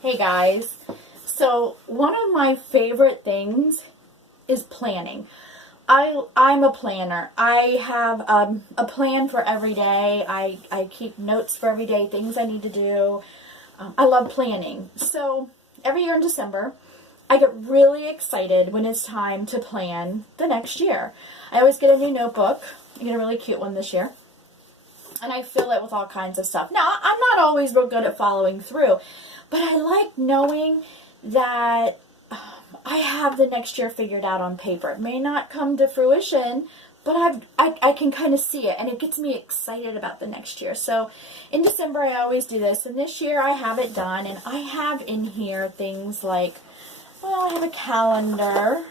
Hey guys, so one of my favorite things is planning. I'm a planner. I have a plan for every day. I keep notes for every day, things I need to do. I love planning. So every year in December, I get really excited when it's time to plan the next year. I always get a new notebook. I get a really cute one this year. And I fill it with all kinds of stuff. Now, I'm not always real good at following through, but I like knowing that I have the next year figured out on paper. It may not come to fruition, but I can kind of see it, and it gets me excited about the next year. So in December, I always do this, and this year I have it done, and I have in here things like, well, I have a calendar.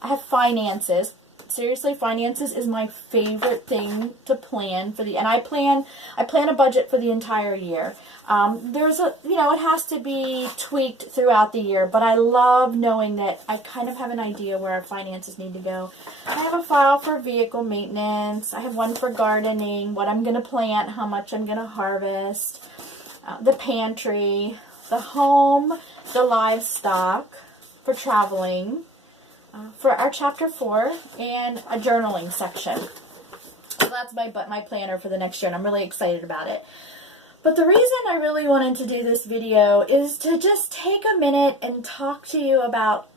I have finances. Seriously, finances is my favorite thing to plan for and I plan a budget for the entire year. There's it has to be tweaked throughout the year, but I love knowing that I kind of have an idea where our finances need to go. I have a file for vehicle maintenance. I have one for gardening, what I'm going to plant, how much I'm going to harvest, the pantry, the home, the livestock, for traveling, for our chapter 4, and a journaling section. So that's my planner for the next year, and I'm really excited about it. But the reason I really wanted to do this video is to just take a minute and talk to you about,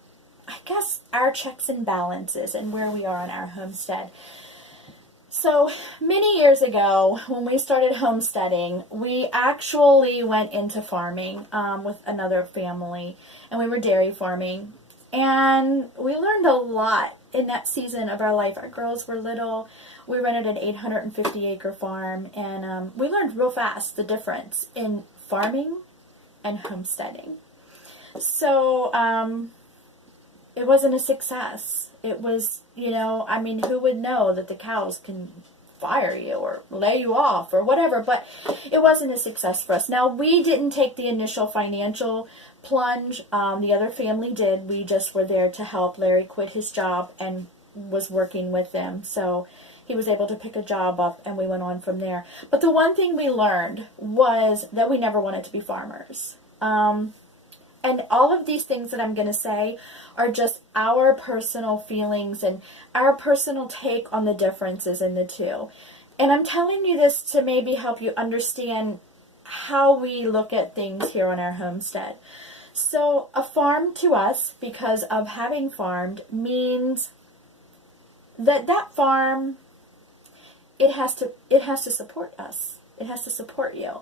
I guess, our checks and balances and where we are on our homestead. So many years ago, when we started homesteading, we actually went into farming with another family, and we were dairy farming. And we learned a lot in that season of our life. Our girls were little. We rented an 850-acre farm, and we learned real fast the difference in farming and homesteading. So it wasn't a success. It was, who would know that the cows can fire you or lay you off or whatever, but it wasn't a success for us. Now, we didn't take the initial financial plunge. The other family did. We just were there to help. Larry quit his job and was working with them, so he was able to pick a job up, and we went on from there. But the one thing we learned was that we never wanted to be farmers. And all of these things that I'm going to say are just our personal feelings and our personal take on the differences in the two. And I'm telling you this to maybe help you understand how we look at things here on our homestead. So a farm to us, because of having farmed, means that farm, it has to support us. It has to support you.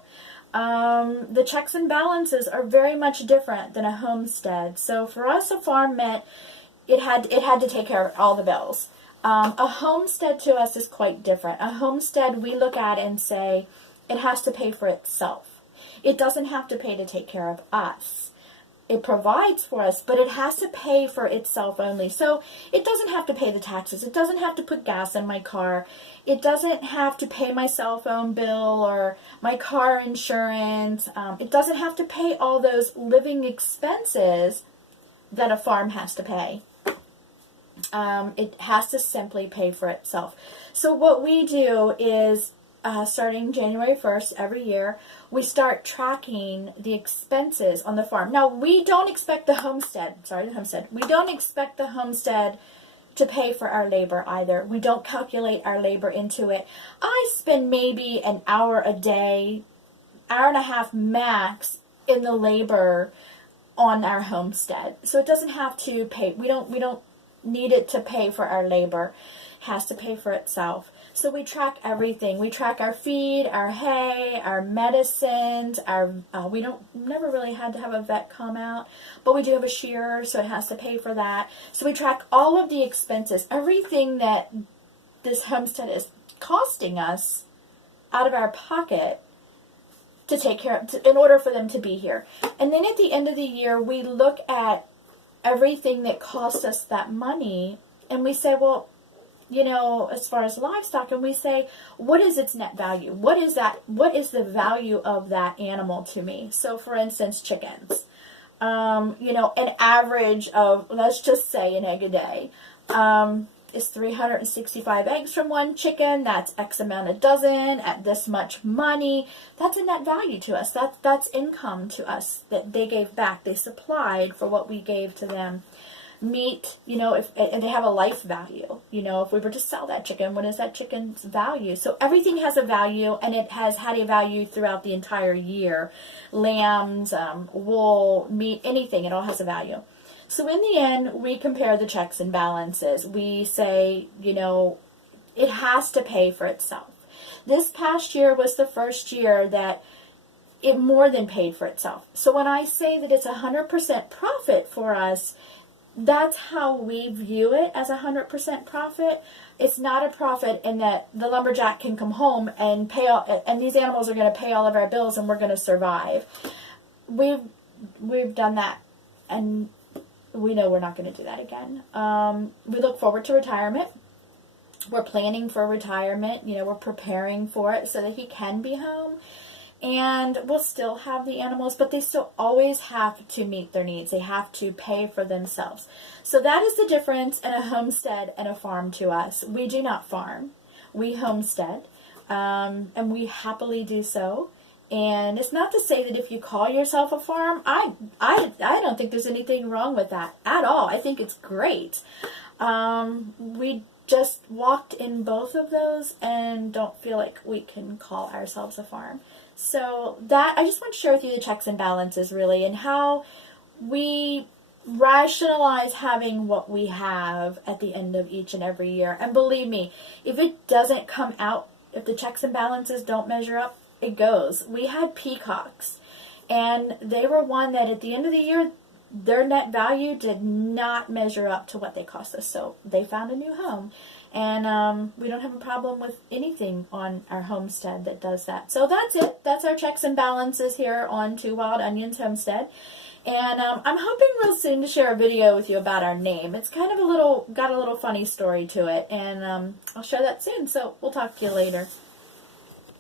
The checks and balances are very much different than a homestead. So for us, a farm meant it had to take care of all the bills. A homestead to us is quite different. A homestead, we look at and say it has to pay for itself. It doesn't have to pay to take care of us. It provides for us, but it has to pay for itself only. So it doesn't have to pay the taxes. It doesn't have to put gas in my car. It doesn't have to pay my cell phone bill or my car insurance. It doesn't have to pay all those living expenses that a farm has to pay. It has to simply pay for itself. So what we do is, starting January 1st every year, we start tracking the expenses on the farm. Now, we don't expect the homestead, we don't expect the homestead to pay for our labor either. We don't calculate our labor into it. I spend maybe an hour a day, hour and a half max, in the labor on our homestead. So it doesn't have to pay. We don't need it to pay for our labor. It has to pay for itself. So we track everything. We track our feed, our hay, our medicines, we never really had to have a vet come out, but we do have a shearer, so it has to pay for that. So we track all of the expenses, everything that this homestead is costing us out of our pocket to take care of, in order for them to be here. And then at the end of the year, we look at everything that cost us that money, and we say, well, as far as livestock, and we say, what is its net value? What is the value of that animal to me? So for instance, chickens, an average of, let's just say, an egg a day. is 365 eggs from one chicken. That's X amount a dozen at this much money. That's a net value to us. That's income to us that they gave back. They supplied for what we gave to them. Meat, you know, and they have a life value. You know, if we were to sell that chicken, what is that chicken's value? So everything has a value, and it has had a value throughout the entire year. Lambs, wool, meat, anything, it all has a value. So in the end, we compare the checks and balances. We say, you know, it has to pay for itself. This past year was the first year that it more than paid for itself. So when I say that it's 100% profit for us, that's how we view it, as 100% profit. It's not a profit in that the lumberjack can come home and pay all, and these animals are going to pay all of our bills and we're going to survive. We've done that, and we know we're not going to do that again. We look forward to retirement. We're planning for retirement. You know, we're preparing for it so that he can be home. And we'll still have the animals, but they still always have to meet their needs. They have to pay for themselves. So that is the difference in a homestead and a farm to us. We do not farm. We homestead, and we happily do so. And it's not to say that if you call yourself a farm, I don't think there's anything wrong with that at all. I think it's great. We just walked in both of those and don't feel like we can call ourselves a farm. So that, I just want to share with you the checks and balances really, and how we rationalize having what we have at the end of each and every year. And believe me, if it doesn't come out, if the checks and balances don't measure up, it goes. We had peacocks, and they were one that at the end of the year, their net value did not measure up to what they cost us. So they found a new home. And we don't have a problem with anything on our homestead that does that. So that's it. That's our checks and balances here on Two Wild Onions Homestead. And I'm hoping real soon to share a video with you about our name. It's kind of got a little funny story to it. And I'll share that soon. So we'll talk to you later.